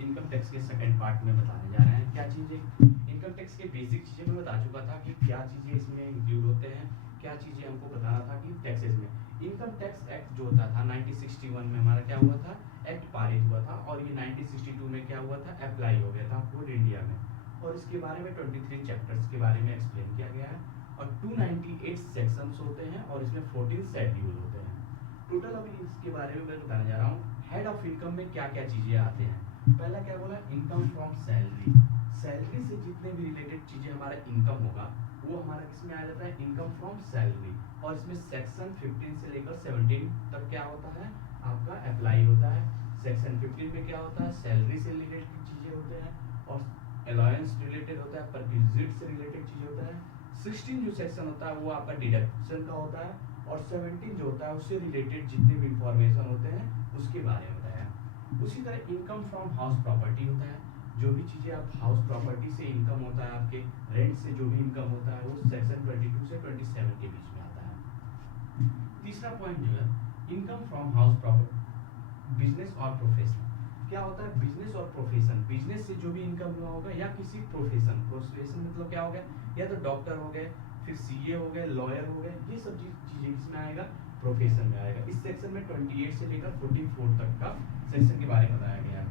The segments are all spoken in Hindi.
इनकम टैक्स के सेकंड पार्ट में बताने जा रहे हैं। क्या चीज़ें इनकम टैक्स के बेसिक चीज़ें मैं बता चुका था कि क्या चीज़ें इसमें इंक्लूड होते हैं, क्या चीज़ें हमको बताना था कि टैक्सेस में। इनकम टैक्स एक्ट जो होता था 1961 में हमारा क्या हुआ था, एक्ट पारित हुआ था, और ये 1962 में क्या हुआ था, अप्लाई हो गया था पूरे इंडिया में। और इसके बारे में 23 चैप्टर्स के बारे में एक्सप्लेन किया गया है, और 298 सेक्शंस होते हैं, और इसमें 14 शेड्यूल होते हैं टोटल। अभी इसके बारे में मैं बताने जा रहा हूँ। हेड ऑफ इनकम में क्या क्या चीज़ें आते हैं। पहला क्या बोला, इनकम फ्रॉम सैलरी। सैलरी से जितने भी रिलेटेड चीज़ें हमारा इनकम होगा वो हमारा किसमें आ जाता है, इनकम फ्रॉम सैलरी। और इसमें सेक्शन 15 से लेकर 17 तक क्या होता है, आपका अप्लाई होता है। सेक्शन 15 में क्या होता है, सैलरी से रिलेटेड चीज़ें होते हैं, और अलाउंस रिलेटेड होता है, परक्विजिट से रिलेटेड चीज़ें होता है। 16 जो सेक्शन होता है वो आपका डिडक्शन का होता है, और 17 जो होता है उससे रिलेटेड जितने भी इंफॉर्मेशन होते हैं उसके बारे में बताया। उसी तरह इनकम फ्रॉम हाउस प्रॉपर्टी होता है। जो भी चीज़ें आप हाउस प्रॉपर्टी से इनकम होता है, आपके रेंट से जो भी इनकम होता है, वो सेक्शन 22 से 27 के बीच में आता है। तीसरा पॉइंट जो है, income from house property, business और प्रोफेशन। क्या होता है, बिजनेस और प्रोफेशन। बिजनेस से जो भी इनकम हुआ होगा, या किसी प्रोफेशन, प्रोफेशन मतलब क्या हो गया, या तो डॉक्टर हो गए, फिर सीए हो गए, लॉयर हो गए, ये सब चीज़ें किसमें आएगा, प्रोफेशन में आएगा। इस सेक्शन में 28 से लेकर 44 तक का सेक्शन के बारे में बताया गया है।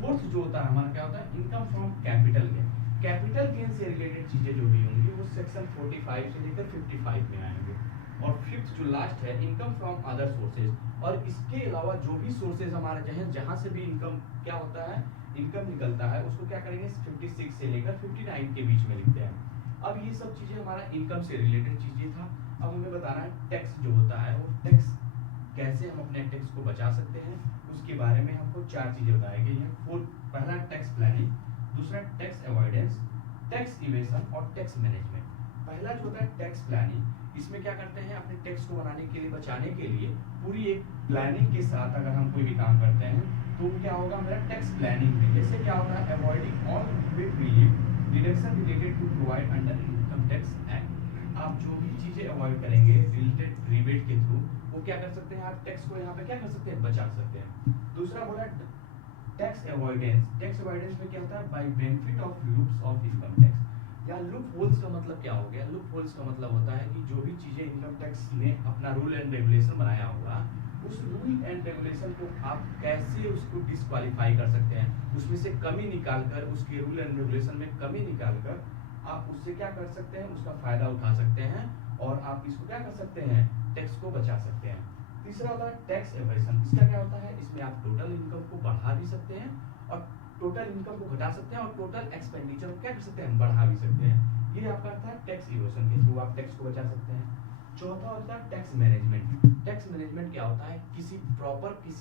फोर्थ जो होता है हमारा क्या होता है, income from capital gain. Capital gain से रिलेटेड चीजें जो भी होंगी वो सेक्शन 45 से लेकर 55 में आएंगे। और फिफ्थ जो लास्ट है, इनकम फ्रॉम अदर सोर्सेज। और इसके अलावा जो भी सोर्सेज हमारे जहाँ से भी इनकम क्या होता है, इनकम निकलता है, उसको क्या करेंगे 56 से लेकर 59 के बीच में लिखते हैं। अब ये सब चीजें हमारा इनकम से रिलेटेड चीजें था। अब हमें बताना है टैक्स जो होता है, वो टैक्स कैसे हम अपने टैक्स को बचा सकते हैं, उसके बारे में हमको 4 चीजें बताई गई हैं। पहला टैक्स प्लानिंग, दूसरा टैक्स अवॉइडेंस, टैक्स इवेशन और टैक्स मैनेजमेंट। पहला जो होता है टैक्स प्लानिंग, इसमें क्या करते हैं, अपने टैक्स को बनाने के लिए, बचाने के लिए पूरी एक प्लानिंग के साथ अगर हम कोई भी काम करते हैं तो क्या होगा हमारा टैक्स प्लानिंग में। जैसे क्या होता है, avoiding all with relief deduction related to provide under income tax act. आप जो भी चीजें अवॉइड करेंगे रिलेटेड रिबेट के थ्रू, वो क्या कर सकते हैं, आप टैक्स को यहाँ पे क्या कर सकते हैं, बचा सकते हैं। दूसरा बोला टैक्स अवॉइडेंस। टैक्स अवॉइडेंस में क्या होता है, by benefit of loops of income tax. या लूप होल्स का मतलब क्या हो गया, लूप होल्स का मतलब होता है कि जो भी चीजें इनकम टैक्स ने अपना रूल एंड रेगुलेशन बनाया होगा, उस रूल एंड रेगुलेशन को आप कैसे उसको डिस्क्वालीफाई कर सकते हैं, उसमें से कमी निकालकर, उसके रूल एंड रेगुलेशन में कमी निकालकर आप उससे क्या कर सकते हैं, उसका फायदा उठा सकते हैं, और आप इसको क्या कर सकते हैं, टैक्स को बचा सकते हैं। तीसरा होता है टैक्स एवेशन। इसका क्या होता है, इसमें आप टोटल इनकम को बढ़ा भी सकते हैं, और टोटल इनकम को घटा सकते हैं, और टोटल एक्सपेंडिचर को क्या कर सकते हैं, बढ़ा भी सकते हैं। ये आपका था टैक्स इवेशन के थ्रू आप टैक्स को बचा सकते हैं। चौथा होता है टैक्स मैनेजमेंट। टैक्स मैनेजमेंट क्या होता है, किसी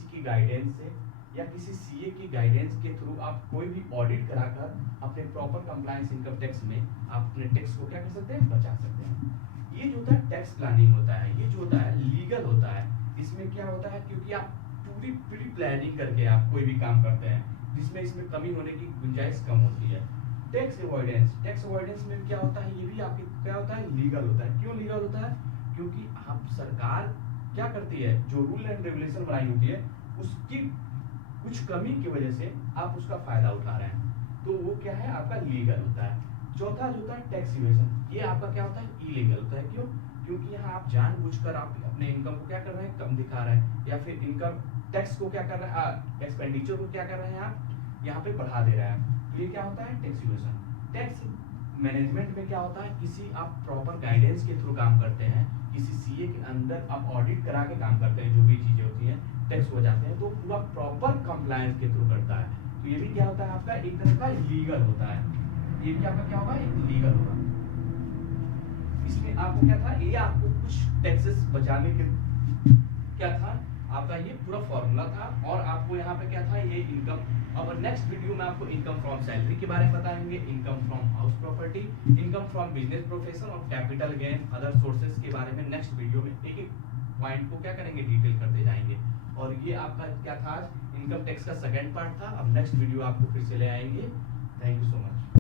की गाइडेंस से या किसी सीए की गाइडेंस के थ्रू आप कोई भी ऑडिट कराकर अपने प्रॉपर कंप्लायंस इनकम टैक्स में आप अपने टैक्स को क्या कर सकते हैं, बचा सकते हैं। ये जो होता है टैक्स प्लानिंग होता है, ये जो होता है लीगल होता है। इसमें क्या होता है, क्योंकि आप पूरी प्री प्लानिंग करके आप कोई भी काम करते हैं, जिसमें इसमें कमी होने की गुंजाइश कम होती है। टैक्स अवॉइडेंस, टैक्स अवॉइडेंस में क्या होता है, ये भी आपकी क्या होता है, लीगल होता है। क्यों लीगल होता है, क्योंकि आप सरकार क्या करती है, जो रूल एंड रेगुलेशन बनाई होती है उसकी कुछ कमी की वजह से आप उसका फायदा उठा रहे हैं, तो वो क्या है, आपका लीगल होता है। चौथा जो होता है टैक्स इवेशन, ये आपका क्या होता है, इलीगल होता है। क्यों, क्योंकि यहाँ आप जानबूझकर आप अपने इनकम को क्या कर रहे हैं, कम दिखा रहे हैं, या फिर इनकम टैक्स को क्या कर रहे हैं, एक्सपेंडिचर को क्या कर रहे हैं, आप यहाँ पे बढ़ा दे रहे हैं। तो ये क्या होता है, टैक्स इवेशन। टैक्स मैनेजमेंट में क्या होता है, किसी आप प्रॉपर गाइडेंस के थ्रू काम करते हैं, किसी सीए के अंदर आप ऑडिट करा के काम करते हैं, जो भी चीजें होती हैं टैक्स हो जाते हैं, तो पूरा प्रॉपर कंप्लायंस के थ्रू करता है। तो ये भी क्या होता है, आपका एक तरह का लीगल होता है। ये भी आपका क्या होगा, एक लीगल होगा। इसमें आपको क्या था, ये आपको कुछ टैक्सेस बचाने के क्या था, आपका ये पूरा फॉर्मूला था। और आपको यहाँ पे क्या था, ये इनकम। अब नेक्स्ट वीडियो में आपको इनकम फ्रॉम सैलरी के बारे में बताएंगे, income from house property, income from business profession और कैपिटल गेन अदर सोर्सेज के बारे में नेक्स्ट वीडियो में एक एक पॉइंट को क्या करेंगे, डिटेल करते जाएंगे। और ये आपका क्या था, इनकम टैक्स का सेकंड पार्ट था। अब नेक्स्ट वीडियो आपको फिर से ले आएंगे। Thank you so much.